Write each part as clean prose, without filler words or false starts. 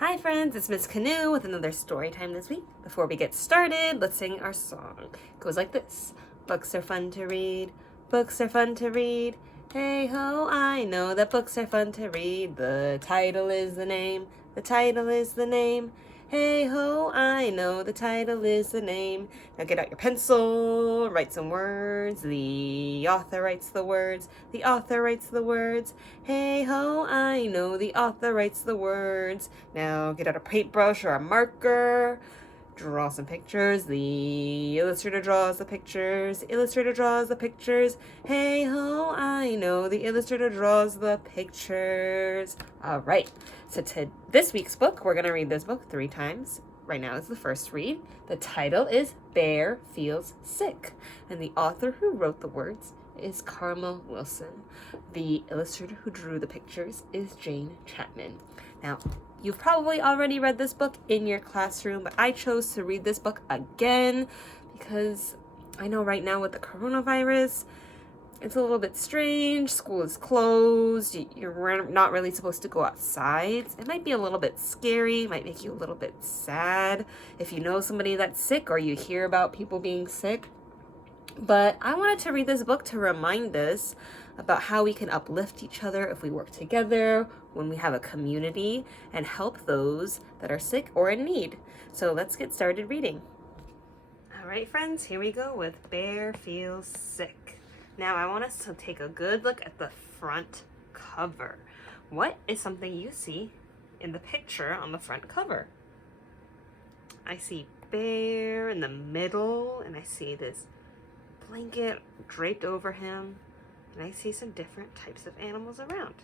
Hi friends, it's Miss Keun-woo with another story time this week. Before we get started, let's sing our song. It goes like this. Books are fun to read. Books are fun to read. Hey ho, I know that books are fun to read. The title is the name. The title is the name. Hey ho, I know the title is the name. Now get out your pencil, write some words. The author writes the words. The author writes the words. Hey ho, I know the author writes the words. Now get out a paintbrush or a marker. Draw some pictures. The illustrator draws the pictures. The illustrator draws the pictures. Hey ho, I know the illustrator draws the pictures. All right. So this week's book, we're going to read this book 3 times. Right now is the first read. The title is Bear Feels Sick. And the author who wrote the words is Carmel Wilson. The illustrator who drew the pictures is Jane Chapman. Now, you've probably already read this book in your classroom, but I chose to read this book again because I know right now with the coronavirus, it's a little bit strange. School is closed. You're not really supposed to go outside. It might be a little bit scary. It might make you a little bit sad if you know somebody that's sick or you hear about people being sick. But I wanted to read this book to remind us about how we can uplift each other if we work together, when we have a community, and help those that are sick or in need. So let's get started reading. All right, friends, here we go with Bear Feels Sick. Now I want us to take a good look at the front cover. What is something you see in the picture on the front cover? I see Bear in the middle, and I see this blanket draped over him, and I see some different types of animals around.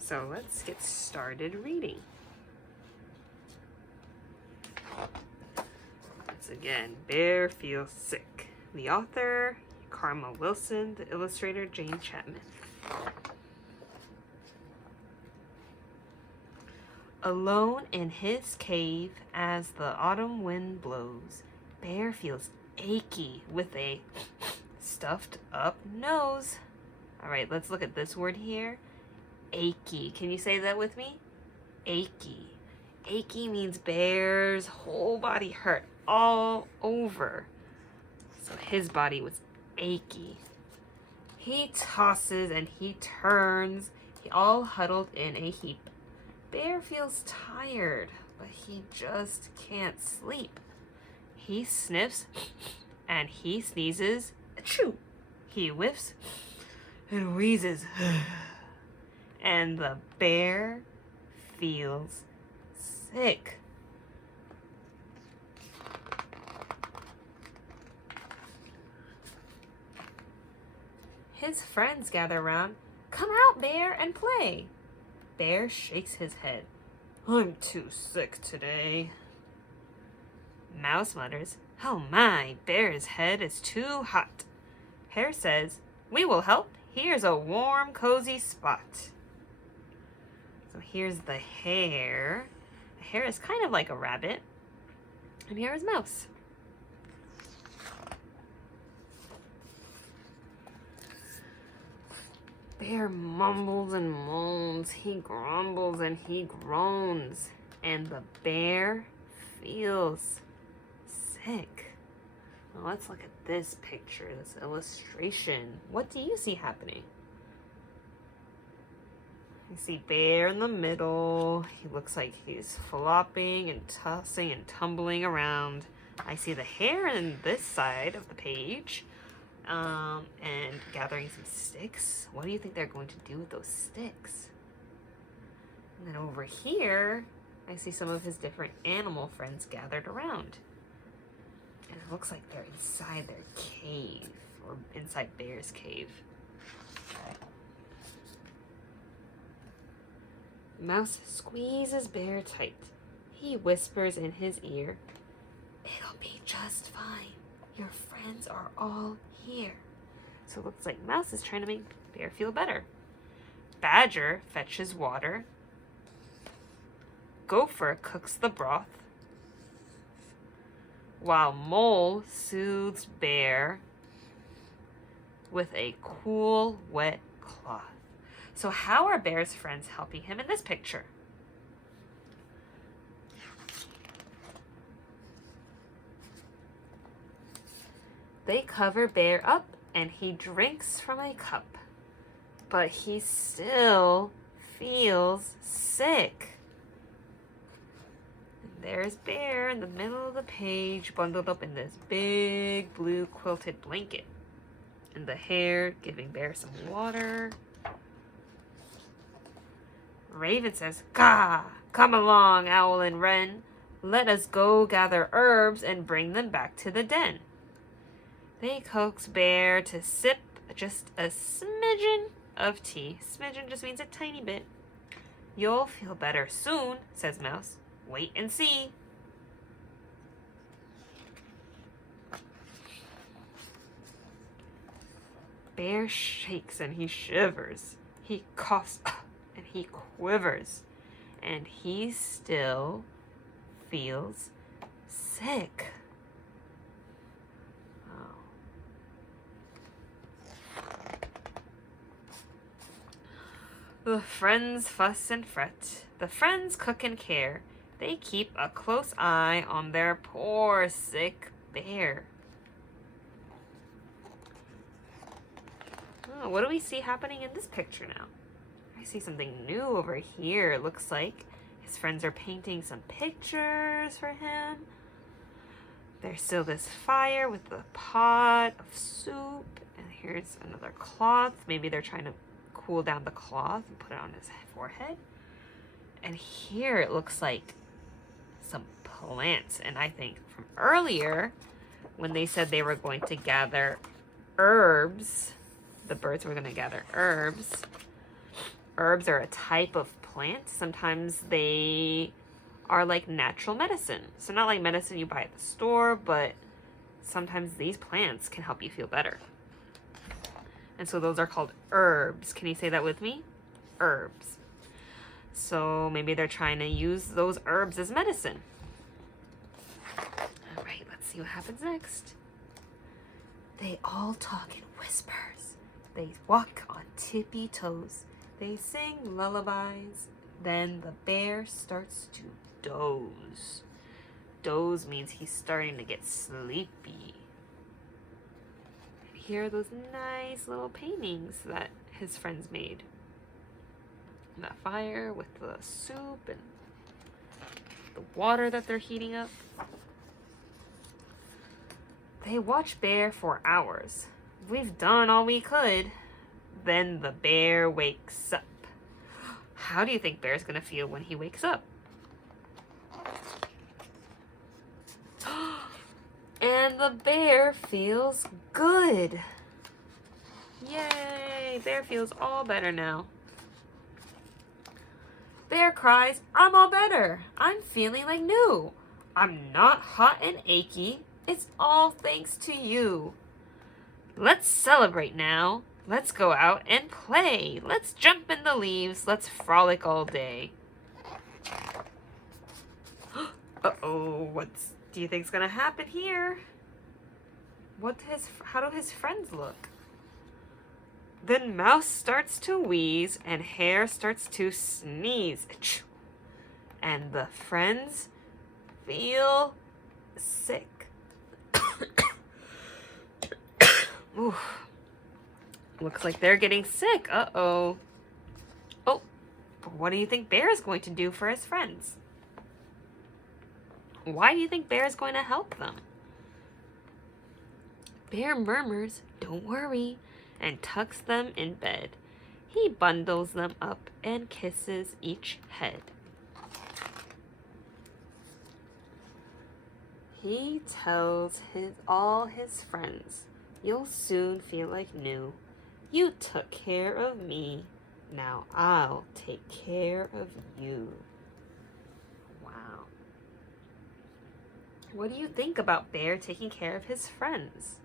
So let's get started reading. Once again, Bear Feels Sick. The author, Carmel Wilson. The illustrator, Jane Chapman. Alone in his cave as the autumn wind blows, Bear feels achy with a stuffed up nose. All right, let's look at this word here. Achy. Can you say that with me? Achy. Achy means Bear's whole body hurt all over. So his body was achy. He tosses and he turns, he all huddled in a heap. Bear feels tired, but he just can't sleep. He sniffs and he sneezes. Achoo! He whiffs and wheezes. And the bear feels sick. His friends gather around. Come out, Bear, and play. Bear shakes his head. I'm too sick today. Mouse mutters, oh my, Bear's head is too hot. Hare says, we will help. Here's a warm, cozy spot. So here's the hare. The hare is kind of like a rabbit. And here is Mouse. Bear mumbles and moans. He grumbles and he groans. And the bear feels sick. Well, let's look at this picture, this illustration. What do you see happening? You see Bear in the middle. He looks like he's flopping and tossing and tumbling around. I see the hare on this side of the page and gathering some sticks. What do you think they're going to do with those sticks? And then over here, I see some of his different animal friends gathered around. And it looks like they're inside their cave, or inside Bear's cave. Mouse squeezes Bear tight. He whispers in his ear, it'll be just fine. Your friends are all here. So it looks like Mouse is trying to make Bear feel better. Badger fetches water. Gopher cooks the broth, while Mole soothes Bear with a cool, wet cloth. So how are Bear's friends helping him in this picture? They cover Bear up and he drinks from a cup. But he still feels sick. And there's Bear in the middle of the page, bundled up in this big blue quilted blanket. And the hare giving Bear some water. Raven says, "Gah! Come along, Owl and Wren. Let us go gather herbs and bring them back to the den." They coax Bear to sip just a smidgen of tea. Smidgen just means a tiny bit. "You'll feel better soon," says Mouse. "Wait and see." Bear shakes and he shivers. He coughs and he quivers. And he still feels sick. The friends fuss and fret. The friends cook and care. They keep a close eye on their poor sick bear. Oh, what do we see happening in this picture now? I see something new over here. It looks like his friends are painting some pictures for him. There's still this fire with the pot of soup. And here's another cloth. Maybe they're trying to cool down the cloth and put it on his forehead. And here it looks like some plants. And I think from earlier, when they said they were going to gather herbs, the birds were going to gather herbs. Herbs are a type of plant. Sometimes they are like natural medicine. So not like medicine you buy at the store, but sometimes these plants can help you feel better. And so those are called herbs. Can you say that with me? Herbs. So maybe they're trying to use those herbs as medicine. All right, let's see what happens next. They all talk in whispers. They walk on tippy toes. They sing lullabies. Then the bear starts to doze. Doze means he's starting to get sleepy. Here are those nice little paintings that his friends made. And that fire with the soup and the water that they're heating up. They watch Bear for hours. We've done all we could. Then the bear wakes up. How do you think Bear's gonna feel when he wakes up? And the bear feels good. Yay! Bear feels all better now. Bear cries, "I'm all better. I'm feeling like new. I'm not hot and achy. It's all thanks to you. Let's celebrate now. Let's go out and play. Let's jump in the leaves. Let's frolic all day." Uh-oh, what do you think's gonna happen here? How do his friends look? Then Mouse starts to wheeze and Hare starts to sneeze. And the friends feel sick. Ooh. Looks like they're getting sick. Uh-oh. Oh, but what do you think Bear is going to do for his friends? Why do you think Bear is going to help them? Bear murmurs, "Don't worry," and tucks them in bed. He bundles them up and kisses each head. He tells all his friends, "You'll soon feel like new. You took care of me. Now I'll take care of you." Wow. What do you think about Bear taking care of his friends?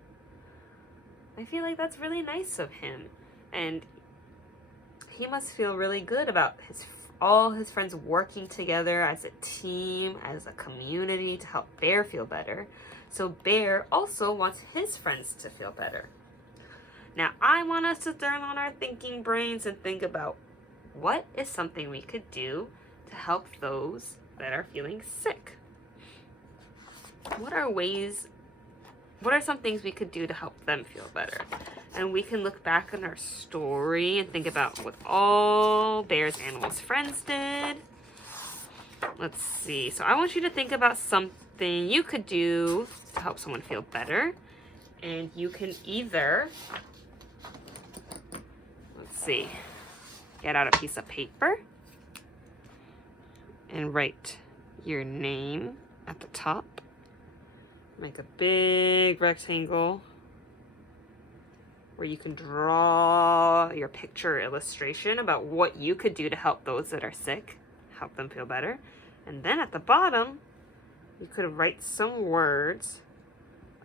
I feel like that's really nice of him. And he must feel really good about all his friends working together as a team, as a community to help Bear feel better. So Bear also wants his friends to feel better. Now, I want us to turn on our thinking brains and think about what is something we could do to help those that are feeling sick. What are some things we could do to help them feel better? And we can look back on our story and think about what all Bear's animals friends did. Let's see. So I want you to think about something you could do to help someone feel better. And you can either, let's see, get out a piece of paper and write your name at the top. Make a big rectangle where you can draw your picture or illustration about what you could do to help those that are sick, help them feel better. And then at the bottom, you could write some words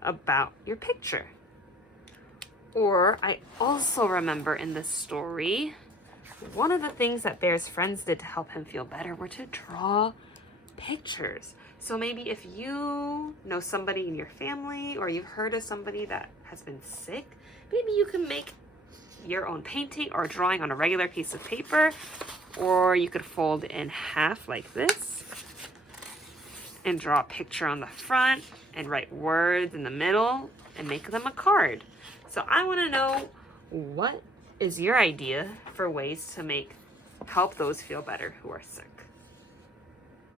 about your picture. Or I also remember in this story, one of the things that Bear's friends did to help him feel better were to draw pictures. So maybe if you know somebody in your family or you've heard of somebody that has been sick, maybe you can make your own painting or drawing on a regular piece of paper, or you could fold it in half like this and draw a picture on the front and write words in the middle and make them a card. So I want to know, what is your idea for ways to help those feel better who are sick?